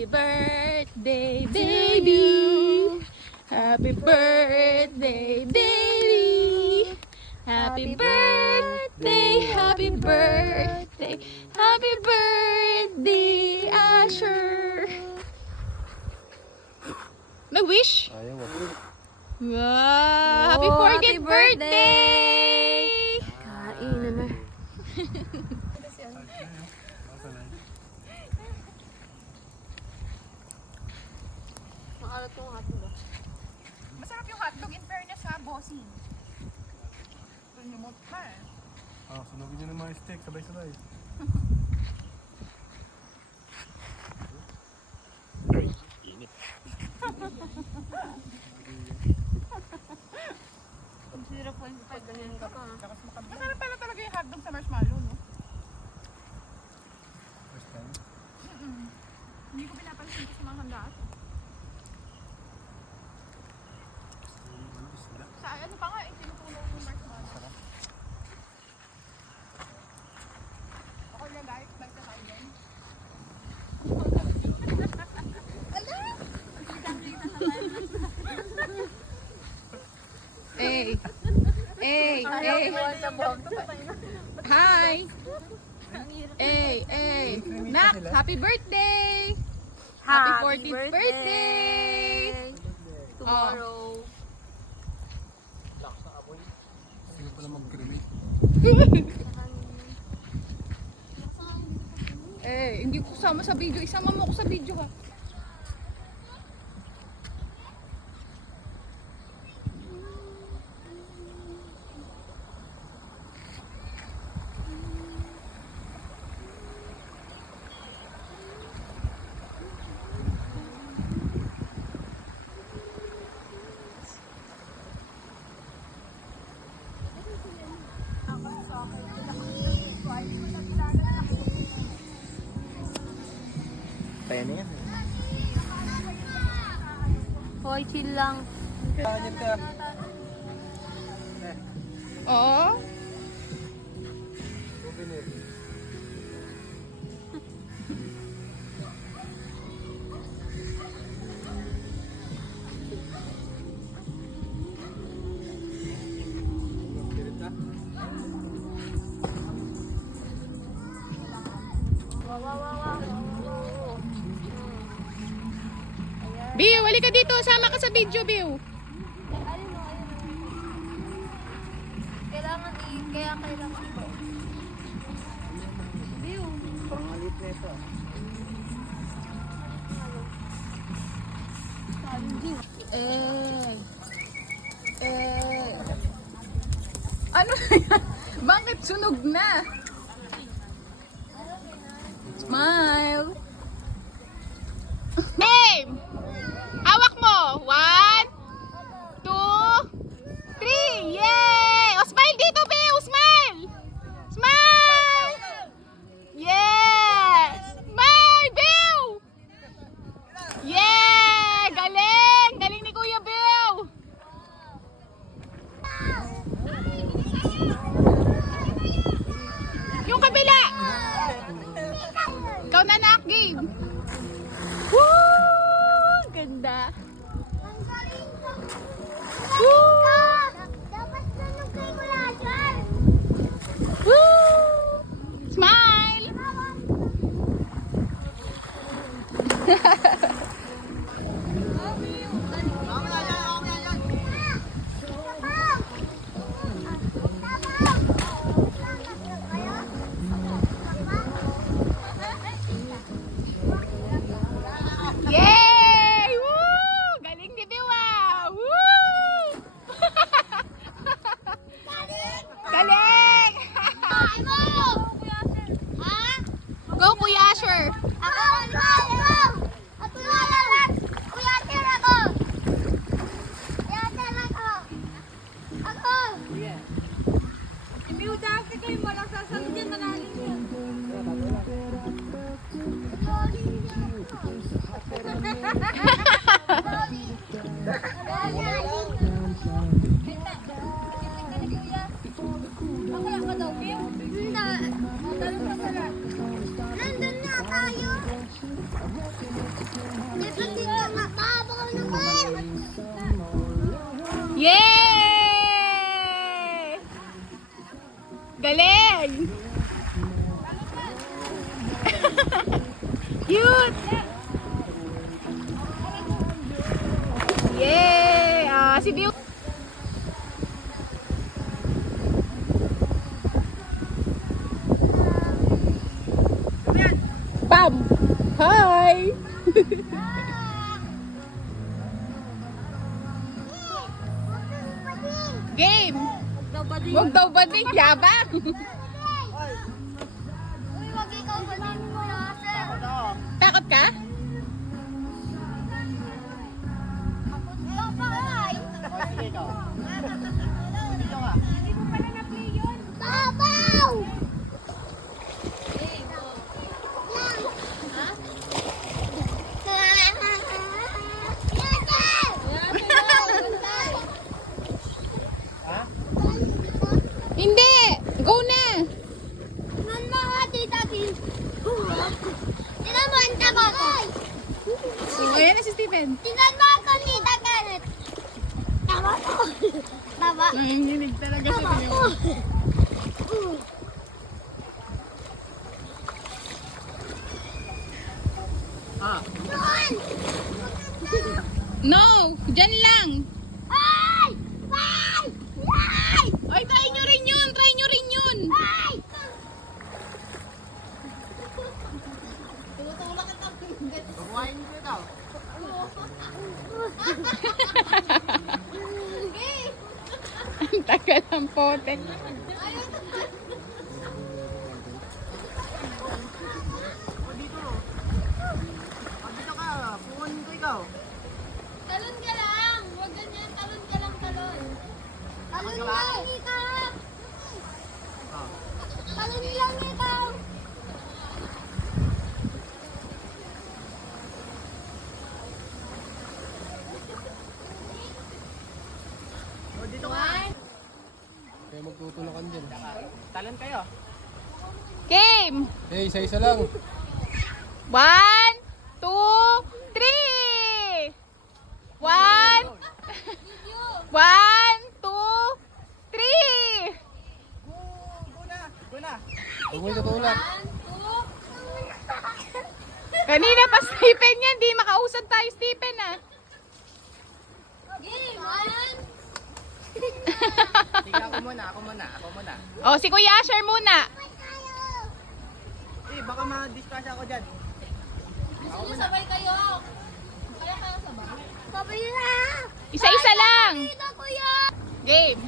Happy birthday, baby. Happy birthday, baby. Happy birthday, happy birthday, happy birthday, Asher. May wish? Ayaw mo. Wow! Happy 40th happy birthday! Kain naman. Maalat yung hotdog ba? Masarap yung hotdog in fairness ha, bossing. Ito yung mouth pa eh. Sunugin nyo ng mga steak, sabay-sabay. Init. Ang sirap po yung pag ganyan ka pa. Masarap pala talaga yung hotdog sa marshmallow, no? First time. Hindi ko pinapansin ko sa mga handaan. Sa ano pa nga, tinutulong yung marshmallow. Ako lang guys, balik na tayo din. Hey! Hey! Hey! Hi! Hey! Hey! Nak! Happy birthday! Happy 40th birthday! Tomorrow. Sino pala mag-cremate? Eh, hindi ko kasama sa video. Isama mo ako sa video ha. Kaya na yan. Hoy, chill lang. Kanya ka. Oo. Biw, wali ka dito. Sama ka sa video, Biw. Kailangan kaya kailangan ko. Biw. Pangalit na ito. Ano na yan? Bakit sunog na? Smile. Name! Hawak mo! 1, 2, 3! Yay! O, smile dito, Bill! Smile! Smile! Yes! Smile, Bill! Yeah! Galing! Galing ni Kuya Bill! Yung kabila! Ikaw na, Nakgi! Yay! Galing! Cute! Yay! Si View. Pam! Hi! Game! Huwag daw bading, yabang! Uy, wag ikaw bading mo na, sir. Takot ka? Ikaw pa, ay. Hindi mo pala na-play yun. Babaw! Hindi! Go na! Tingnan mo nga, tita Tin. Tingnan mo ang tama ko. Ayan na si Steven. Tingnan mo ako, tita Kenneth. Tama ko. Tama. Nanginginig talaga si Tama View. ko. Doon! No! Diyan lang! Ay! Ay! Ay! Ay, try nyo rin yun! Try nyo rin yun! Ay! Ang tagal ng pote. Talon ka lang! Huwag ganyan, talon ka lang, talon. Talon lang ikaw! Talon lang ikaw! Kaya magtutulakan dyan. Talan kayo. Game! Eh, isa-isa lang. 1, 2, 3! 1, 1, 2, 3! Huwag mo itutulak. Kanina pa Stephen yan, di makausad tayo Stephen ah. Game, man! Sige, ako muna. O, si Kuya Asher muna. Eh, baka ma-discuss ako dyan. Gusto mo sabay kayo? Kaya kayo sabay? Sabay na! Isa-isa lang. Dito, kuya! Game.